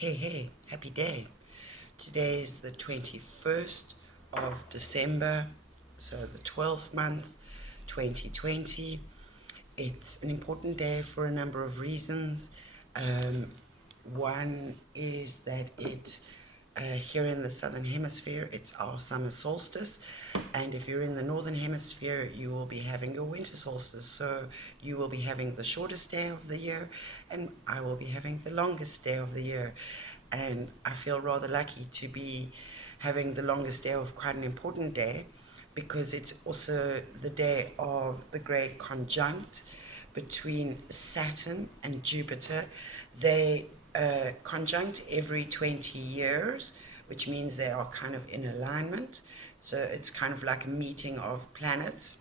Hey, happy day. Today is the 21st of December, so the 12th month, 2020. It's an important day for a number of reasons. One is that here in the southern hemisphere, it's our summer solstice, and if you're in the northern hemisphere, you will be having your winter solstice. So you will be having the shortest day of the year, and I will be having the longest day of the year. And I feel rather lucky to be having the longest day of quite an important day, because it's also the day of the great conjunct between Saturn and Jupiter. They conjunct every 20 years, which means they are kind of in alignment. So it's kind of like a meeting of planets.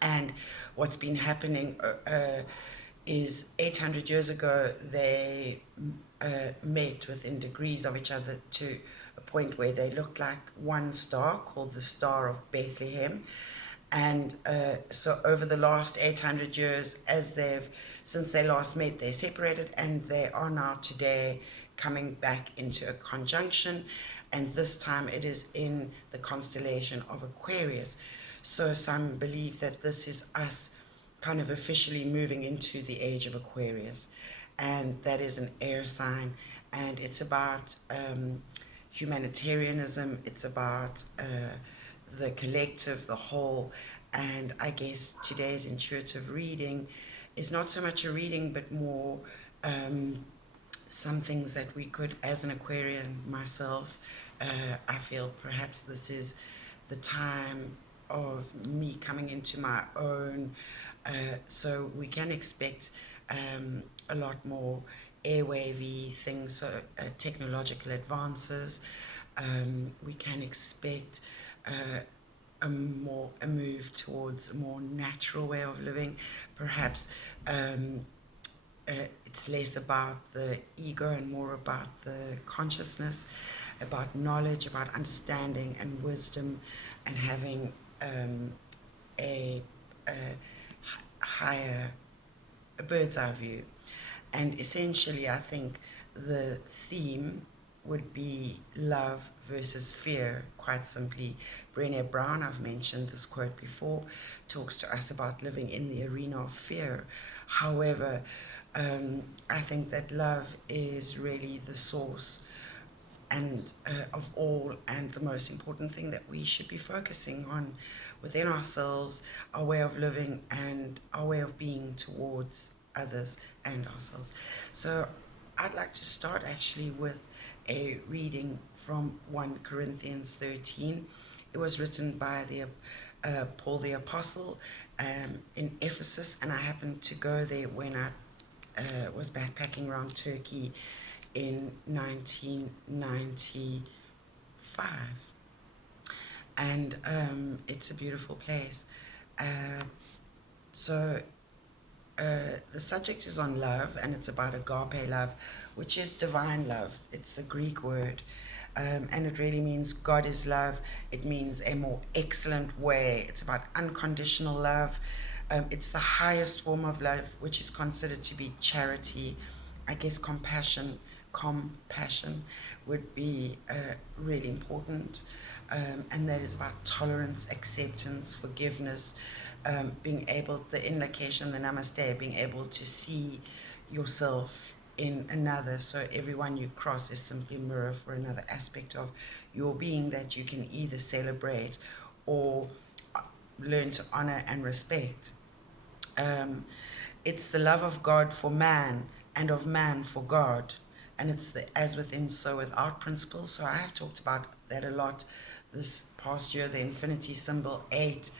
And what's been happening is 800 years ago, they met within degrees of each other to a point where they looked like one star called the Star of Bethlehem. And so over the last 800 years, since they last met, they separated, and they are now today coming back into a conjunction, and this time it is in the constellation of Aquarius. So some believe that this is us kind of officially moving into the age of Aquarius, and that is an air sign, and it's about humanitarianism, it's about the collective, the whole. And I guess today's intuitive reading is not so much a reading, but more some things that we could, as an Aquarian myself, I feel perhaps this is the time of me coming into my own. So we can expect a lot more airwavy things, so technological advances. We can expect a move towards a more natural way of living. Perhaps it's less about the ego and more about the consciousness, about knowledge, about understanding and wisdom, and having a higher, a bird's eye view. And essentially, I think the theme would be love versus fear, quite simply. Brené Brown, I've mentioned this quote before, talks to us about living in the arena of fear. However, I think that love is really the source and of all, and the most important thing that we should be focusing on within ourselves, our way of living and our way of being towards others and ourselves. So I'd like to start actually with a reading from 1 Corinthians 13. It was written by Paul the Apostle in Ephesus, and I happened to go there when I was backpacking around Turkey in 1995. And it's a beautiful place. The subject is on love, and it's about agape love, which is divine love. It's a Greek word, and it really means God is love. It means a more excellent way. It's about unconditional love. It's the highest form of love, which is considered to be charity. I guess compassion would be really important. And that is about tolerance, acceptance, forgiveness, being able, the invocation, the namaste, being able to see yourself in another. So everyone you cross is simply a mirror for another aspect of your being that you can either celebrate or learn to honor and respect. It's the love of God for man and of man for God. And it's the as within, so without principle. So I have talked about that a lot this past year, the infinity symbol 8.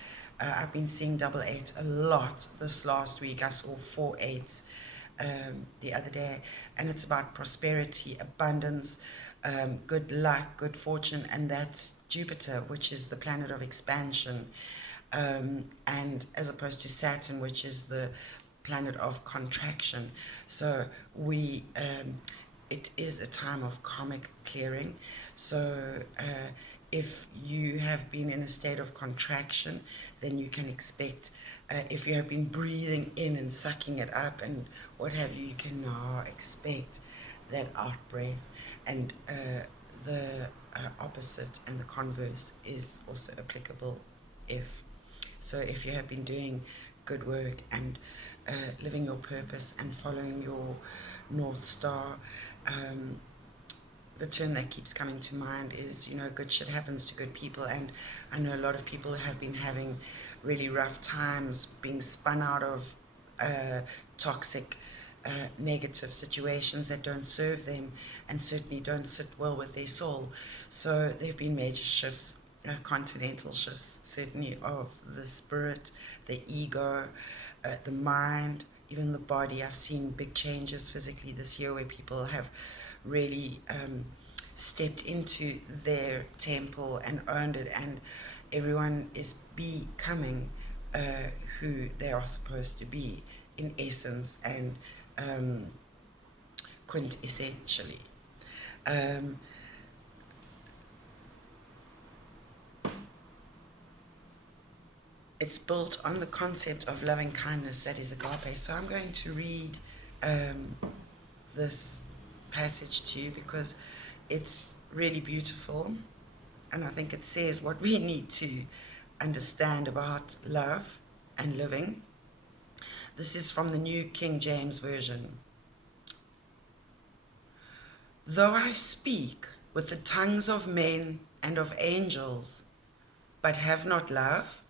I've been seeing 88 a lot this last week. I saw 4 8s the other day. And it's about prosperity, abundance, good luck, good fortune. And that's Jupiter, which is the planet of expansion. And as opposed to Saturn, which is the planet of contraction. So it is a time of karmic clearing. So if you have been in a state of contraction, then you can expect, if you have been breathing in and sucking it up and what have you, you can now expect that out breath. And the opposite and the converse is also applicable. If you have been doing good work and living your purpose and following your North Star, the term that keeps coming to mind is, good shit happens to good people. And I know a lot of people have been having really rough times being spun out of toxic, negative situations that don't serve them and certainly don't sit well with their soul. So there have been major shifts, continental shifts, certainly of the spirit, the ego, the mind, even the body. I've seen big changes physically this year where people have really stepped into their temple and owned it, and everyone is becoming who they are supposed to be in essence and quintessentially. It's built on the concept of loving kindness, that is agape. So I'm going to read this passage to you because it's really beautiful, and I think it says what we need to understand about love and living. This is from the New King James Version. Though I speak with the tongues of men and of angels, but have not love,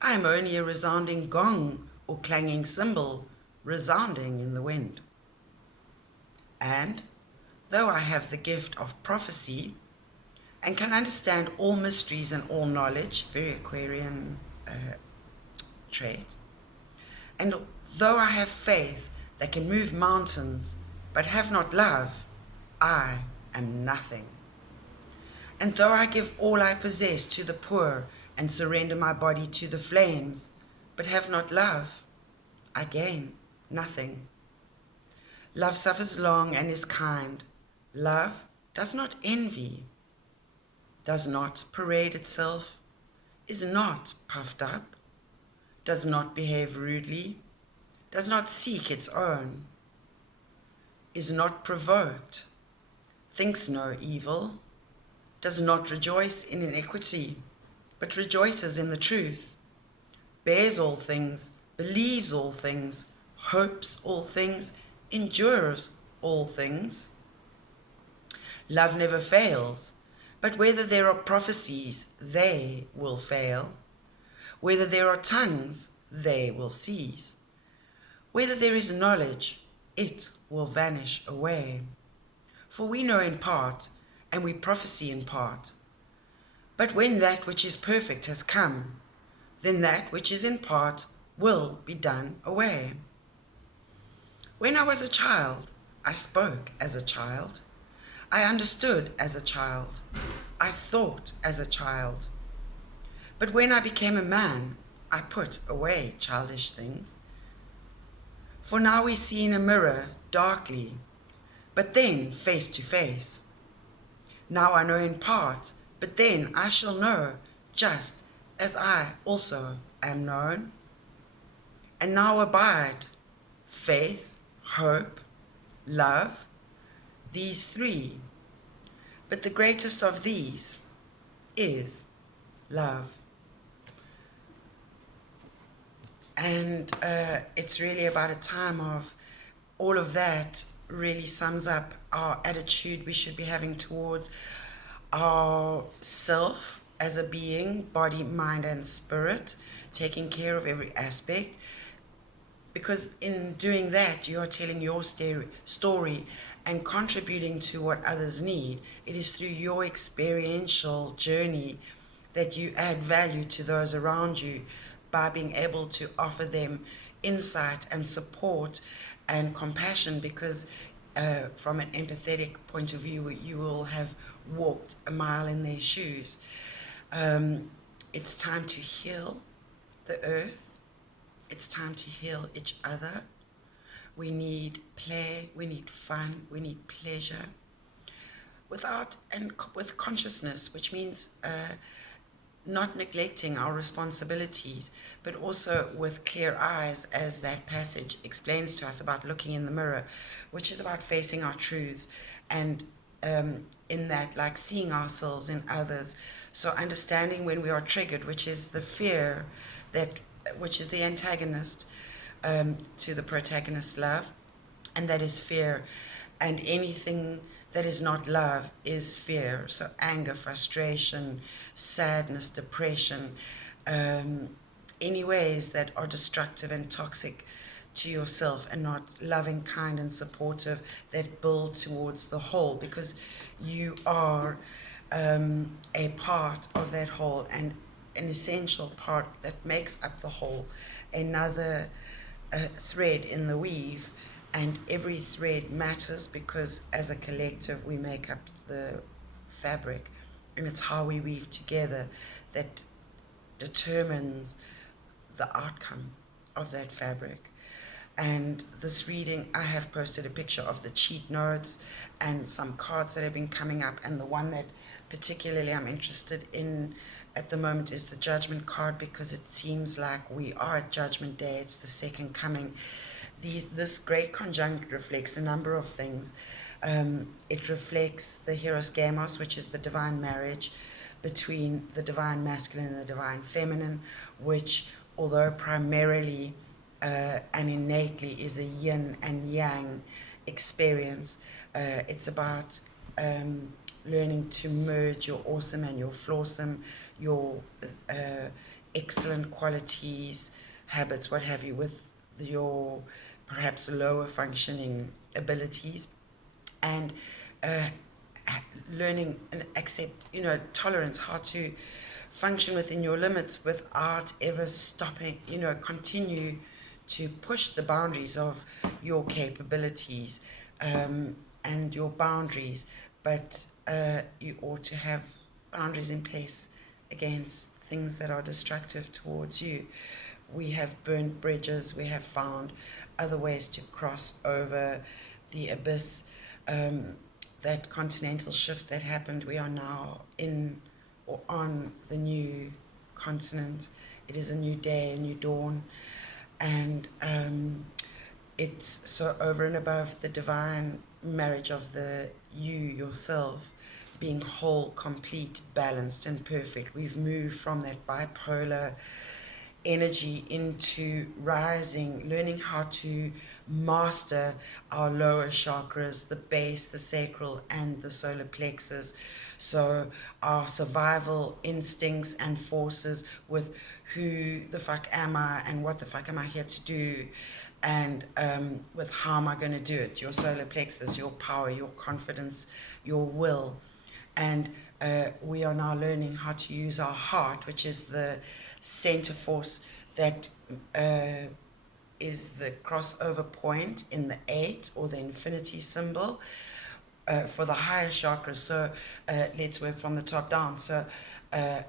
I am only a resounding gong or clanging cymbal resounding in the wind. And though I have the gift of prophecy and can understand all mysteries and all knowledge, very Aquarian trait, and though I have faith that can move mountains but have not love, I am nothing. And though I give all I possess to the poor and surrender my body to the flames, but have not love, I gain nothing. Love suffers long and is kind. Love does not envy, does not parade itself, is not puffed up, does not behave rudely, does not seek its own, is not provoked, thinks no evil, does not rejoice in iniquity, but rejoices in the truth, bears all things, believes all things, hopes all things, endures all things. Love never fails, but whether there are prophecies, they will fail. Whether there are tongues, they will cease. Whether there is knowledge, it will vanish away. For we know in part, and we prophesy in part. But when that which is perfect has come, then that which is in part will be done away. When I was a child, I spoke as a child. I understood as a child. I thought as a child. But when I became a man, I put away childish things. For now we see in a mirror darkly, but then face to face. Now I know in part, but then I shall know just as I also am known. And now abide faith, hope, love, these three. But the greatest of these is love. And it's really about a time of all of that really sums up our attitude we should be having towards our self as a being, body, mind, and spirit, taking care of every aspect. Because in doing that, you are telling your story and contributing to what others need. It is through your experiential journey that you add value to those around you by being able to offer them insight and support and compassion, because from an empathetic point of view, you will have walked a mile in their shoes. It's time to heal the earth. It's time to heal each other. We need play, we need fun, we need pleasure. With consciousness, which means not neglecting our responsibilities, but also with clear eyes, as that passage explains to us about looking in the mirror, which is about facing our truths, and in that, like, seeing ourselves in others. So understanding when we are triggered, which is the fear, that which is the antagonist to the protagonist love, and that is fear. And anything that is not love is fear. So anger, frustration, sadness, depression, any ways that are destructive and toxic to yourself, and not loving, kind, and supportive, that build towards the whole, because you are a part of that whole, and an essential part that makes up the whole, another thread in the weave. And every thread matters, because as a collective we make up the fabric, and it's how we weave together that determines the outcome of that fabric. And this reading, I have posted a picture of the cheat notes and some cards that have been coming up, and the one that particularly I'm interested in at the moment is the Judgment card, because it seems like we are at Judgment Day. It's the second coming. This great conjunct reflects a number of things. It reflects the Heiros Gamos, which is the divine marriage between the divine masculine and the divine feminine, which, although primarily and innately is a yin and yang experience, it's about learning to merge your awesome and your flawsome, your excellent qualities, habits, what have you, with your perhaps lower functioning abilities, and learning and accept, tolerance, how to function within your limits without ever stopping, continue to push the boundaries of your capabilities and your boundaries, but you ought to have boundaries in place against things that are destructive towards you. We have burnt bridges, we have found other ways to cross over the abyss. That continental shift that happened, we are now in or on the new continent. It is a new day, a new dawn, and it's so over and above the divine marriage of the you yourself being whole, complete, balanced, and perfect. We've moved from that bipolar energy into rising, learning how to master our lower chakras, the base, the sacral, and the solar plexus. So our survival instincts and forces with who the fuck am I and what the fuck am I here to do, and with how am I going to do it, your solar plexus, your power, your confidence, your will. And we are now learning how to use our heart, which is the center force that is the crossover point in the 8 or the infinity symbol for the higher chakras. So let's work from the top down. So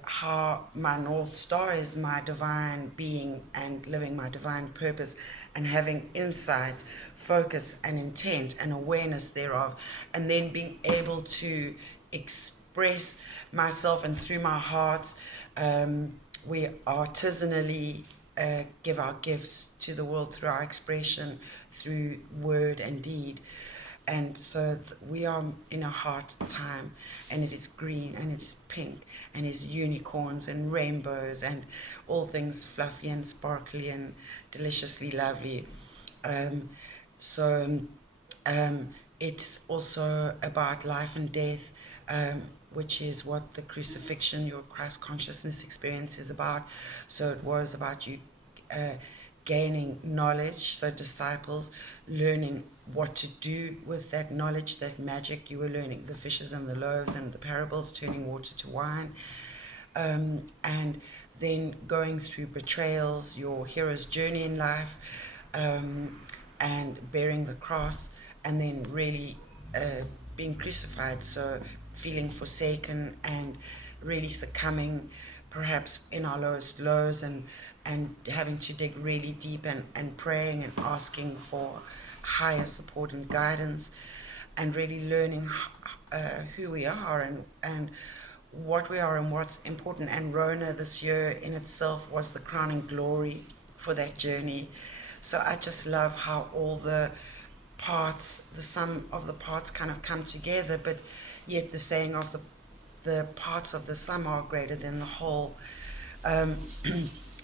how my North Star is my divine being and living my divine purpose and having insight, focus, and intent and awareness thereof, and then being able to express myself, and through my heart we artisanally give our gifts to the world through our expression, through word and deed. And so we are in a heart time, and it is green and it is pink and it is unicorns and rainbows and all things fluffy and sparkly and deliciously lovely. It's also about life and death, which is what the crucifixion, your Christ consciousness experience is about. So it was about you gaining knowledge, so disciples learning what to do with that knowledge, that magic you were learning, the fishes and the loaves and the parables, turning water to wine, and then going through betrayals, your hero's journey in life, and bearing the cross, and then really being crucified, so feeling forsaken and really succumbing perhaps in our lowest lows, and having to dig really deep and praying and asking for higher support and guidance, and really learning who we are and what we are and what's important. And Rona this year in itself was the crowning glory for that journey. So I just love how all the parts, the sum of the parts kind of come together, but yet the saying of the parts of the sum are greater than the whole.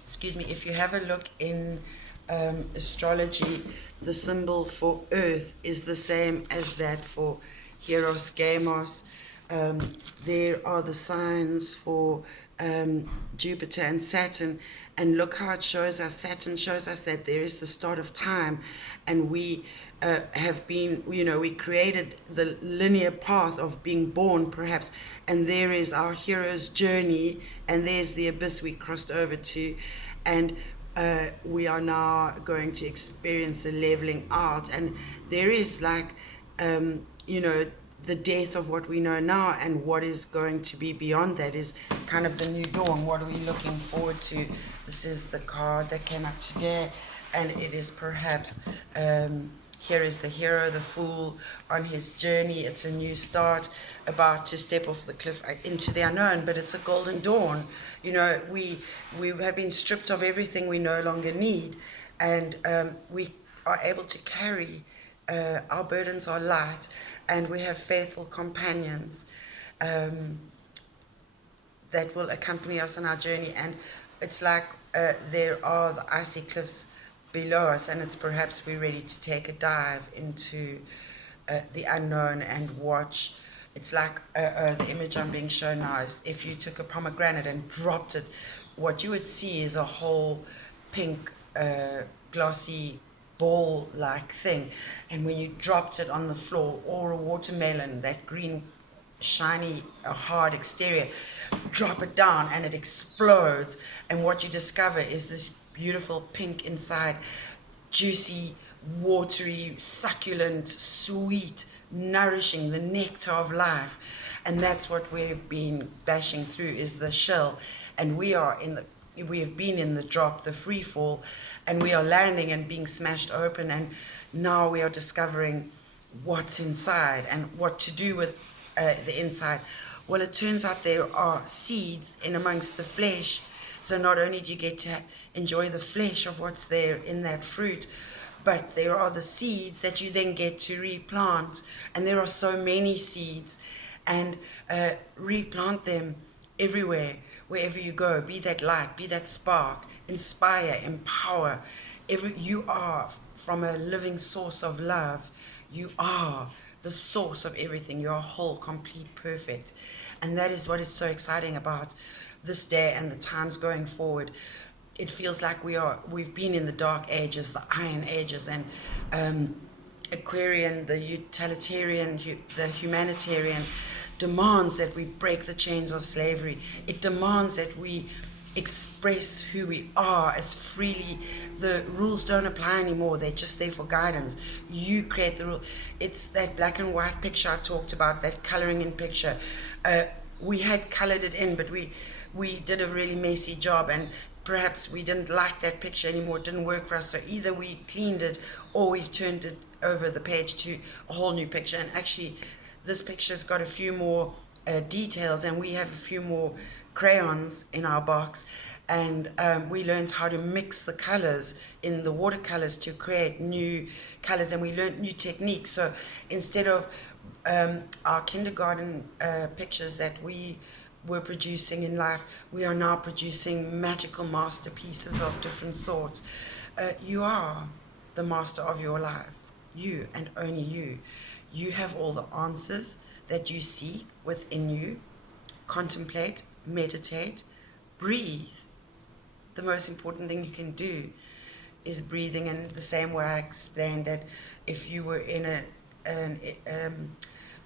Excuse me, if you have a look in astrology, the symbol for earth is the same as that for Heiros, Gamos. There are the signs for Jupiter and Saturn, and look how it shows us. Saturn shows us that there is the start of time, and we have been, we created the linear path of being born, perhaps, and there is our hero's journey, and there's the abyss we crossed over to, and we are now going to experience a leveling out, and there is like, the death of what we know now, and what is going to be beyond that is kind of the new dawn. What are we looking forward to? This is the card that came up today, and it is perhaps, here is the hero, the fool, on his journey. It's a new start, about to step off the cliff into the unknown, but it's a golden dawn. We have been stripped of everything we no longer need, and we are able to carry, our burdens are light, and we have faithful companions that will accompany us on our journey. And it's like there are the icy cliffs below us, and it's perhaps we're ready to take a dive into the unknown and watch. It's like the image I'm being shown now is if you took a pomegranate and dropped it, what you would see is a whole pink, glossy ball-like thing, and when you dropped it on the floor, or a watermelon, that green, shiny, hard exterior, drop it down and it explodes, and what you discover is this beautiful pink inside, juicy, watery, succulent, sweet, nourishing, the nectar of life. And that's what we've been bashing through, is the shell, and we have been in the drop, the free fall, and we are landing and being smashed open, and now we are discovering what's inside and what to do with the inside. Well, it turns out there are seeds in amongst the flesh, so not only do you get to enjoy the flesh of what's there in that fruit, but there are the seeds that you then get to replant, and there are so many seeds, and replant them everywhere, wherever you go. Be that light, be that spark, inspire, empower. You are from a living source of love. You are the source of everything. You are whole, complete, perfect. And that is what is so exciting about this day and the times going forward. It feels like we've been in the dark ages, the iron ages, and Aquarian, the utilitarian, the humanitarian demands that we break the chains of slavery. It demands that we express who we are as freely. The rules don't apply anymore. They're just there for guidance. You create the rule. It's that black and white picture I talked about, that coloring in picture. We had colored it in, but we did a really messy job, and perhaps we didn't like that picture anymore. It didn't work for us. So either we cleaned it, or we've turned it over the page to a whole new picture. And actually, this picture's got a few more details, and we have a few more crayons in our box, and we learned how to mix the colors in the watercolors to create new colors, and we learned new techniques. So instead of our kindergarten pictures that we were producing in life, we are now producing magical masterpieces of different sorts. You are the master of your life, you and only you. You have all the answers that you seek within you. Contemplate, meditate, breathe. The most important thing you can do is breathing. In the same way I explained that if you were in a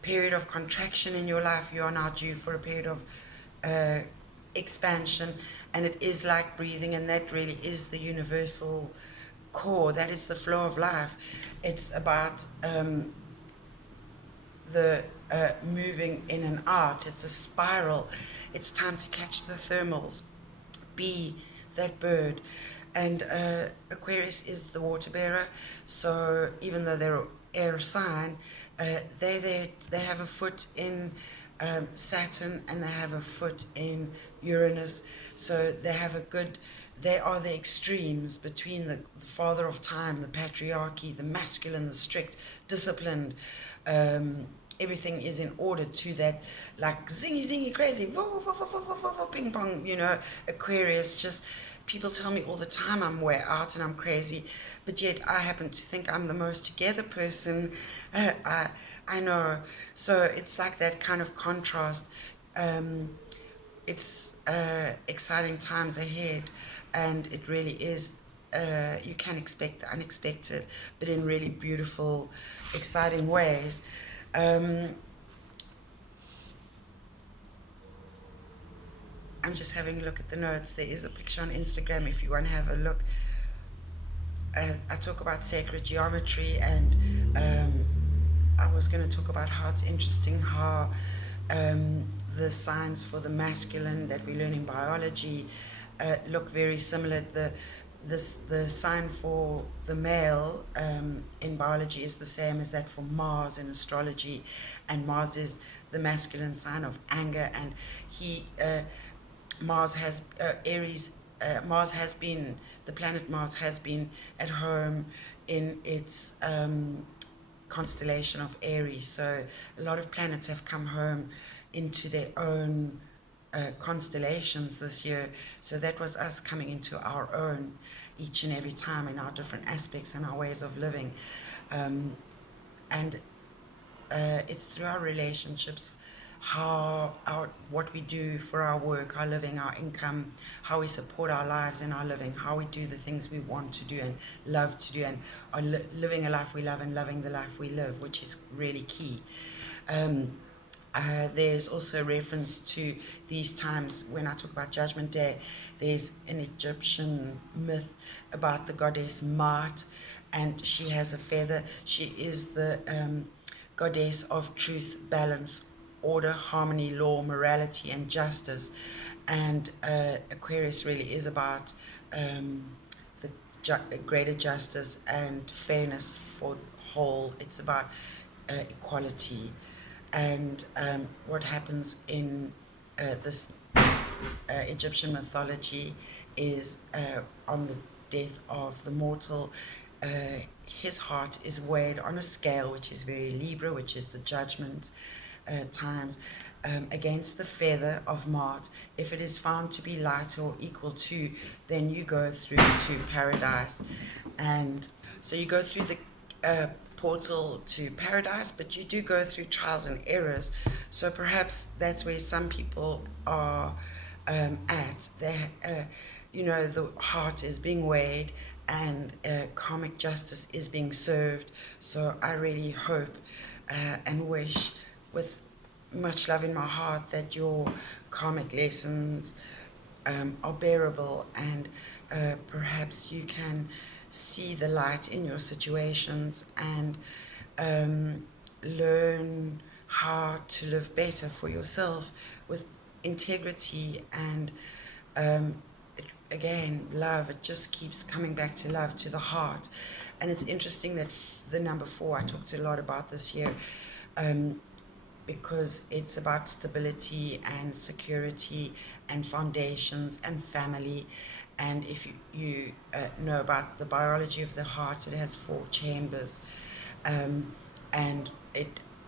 period of contraction in your life, you are now due for a period of expansion, and it is like breathing, and that really is the universal core. That is the flow of life. It's about the moving in and out. It's a spiral. It's time to catch the thermals. Be that bird. And Aquarius is the water bearer, so even though they're air sign, they have a foot in Saturn, and they have a foot in Uranus. So they are the extremes between the father of time, the patriarchy, the masculine, the strict, disciplined. Everything is in order to that, like zingy, zingy, crazy, ping pong, Aquarius. Just people tell me all the time I'm way out and I'm crazy, but yet I happen to think I'm the most together person. I know. So it's like that kind of contrast. It's exciting times ahead, and it really is. You can expect the unexpected, but in really beautiful, exciting ways. I'm just having a look at the notes. There is a picture on Instagram if you want to have a look. I talk about sacred geometry, and I was going to talk about how it's interesting how the signs for the masculine that we learn in biology look very similar. The sign for the male in biology is the same as that for Mars in astrology, and Mars is the masculine sign of anger, and Mars has Aries. Mars has been the planet Mars has been at home in its constellation of Aries. So a lot of planets have come home into their own constellations this year. So that was us coming into our own each and every time in our different aspects and our ways of living. And it's through our relationships, what we do for our work, our living, our income, how we support our lives in our living, how we do the things we want to do and love to do, and are living a life we love and loving the life we live, which is really key. There's also reference to these times when I talk about Judgment Day. There's an Egyptian myth about the goddess Maat, and she has a feather. She is the goddess of truth, balance, order, harmony, law, morality, and justice. And Aquarius really is about the greater justice and fairness for the whole. It's about equality. And what happens in this Egyptian mythology is on the death of the mortal, his heart is weighed on a scale which is very Libra, which is the judgment times, against the feather of Mart. If it is found to be light or equal to, then you go through to paradise. And so you go through the portal to paradise, but you do go through trials and errors. So perhaps that's where some people are at. The heart is being weighed, and karmic justice is being served. So I really hope and wish, with much love in my heart, that your karmic lessons are bearable, and perhaps you can see the light in your situations and learn how to live better for yourself with integrity and again, love. It just keeps coming back to love, to the heart. And it's interesting that the number 4, I talked a lot about this year, because it's about stability and security and foundations and family. And if you know about the biology of the heart, it has 4 chambers, and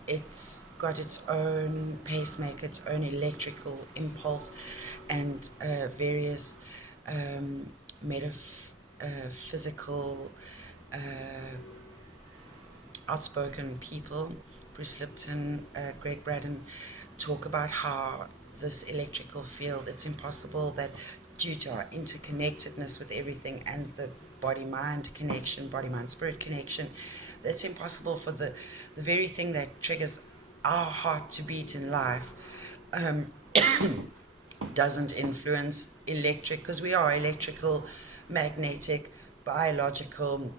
it's got its own pacemaker, its own electrical impulse, and various metaphysical outspoken people, Bruce Lipton, Gregg, Braden, talk about how this electrical field, it's impossible that due to our interconnectedness with everything and the body-mind connection, body-mind-spirit connection, that's impossible for the very thing that triggers our heart to beat in life doesn't influence electric, because we are electrical, magnetic, biological,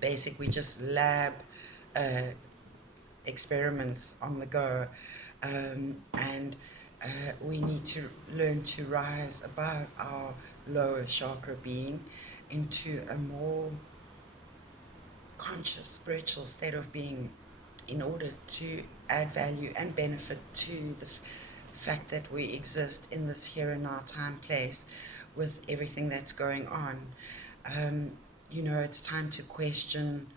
basic. We just lab experiments on the go, and we need to learn to rise above our lower chakra being into a more conscious spiritual state of being in order to add value and benefit to the fact that we exist in this here and now time place with everything that's going on. You know, it's time to question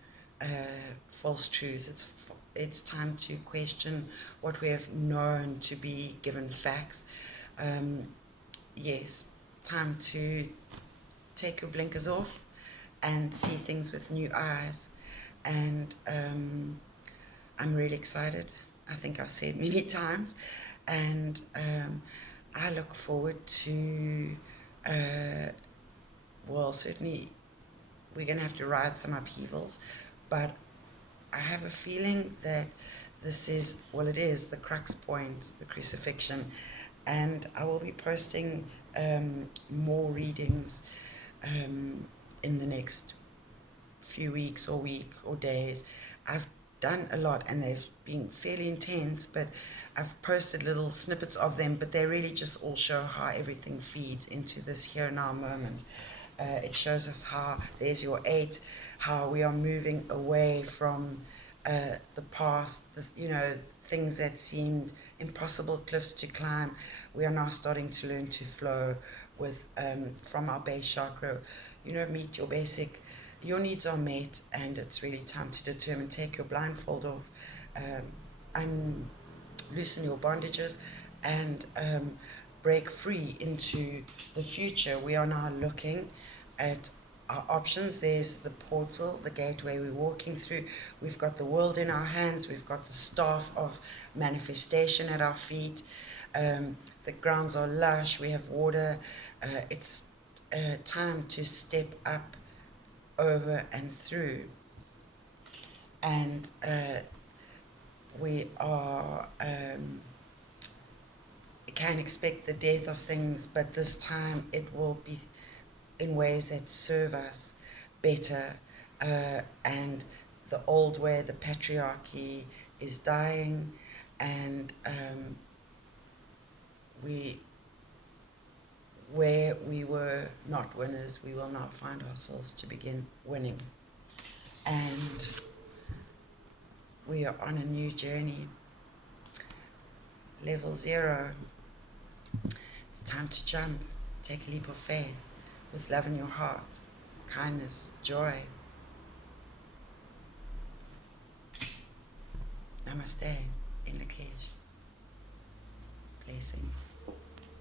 false truths. It's time to question what we have known to be given facts. Yes, time to take your blinkers off and see things with new eyes. And I'm really excited. I think I've said many times. And I look forward to, well, certainly we're going to have to ride some upheavals, but I have a feeling that this is, well, it is the crux point, the crucifixion, and I will be posting more readings in the next few weeks or days. I've done a lot and they've been fairly intense, but I've posted little snippets of them, but they really just all show how everything feeds into this here and now moment. It shows us how there's your 8, how we are moving away from the past, you know, things that seemed impossible cliffs to climb. We are now starting to learn to flow with from our base chakra, you know, meet your needs are met, and it's really time to determine, take your blindfold off, and loosen your bondages, and break free into the future. We are now looking at our options. There's the portal, the gateway we're walking through. We've got the world in our hands. We've got the staff of manifestation at our feet. The grounds are lush. We have water. It's time to step up, over and through. And we are can expect the death of things, but this time it will be in ways that serve us better, and the old way, the patriarchy, is dying, and where we were not winners, we will now find ourselves to begin winning. And we are on a new journey. Level 0. It's time to jump. Take a leap of faith with love in your heart, kindness, joy. Namaste in the cage. Blessings.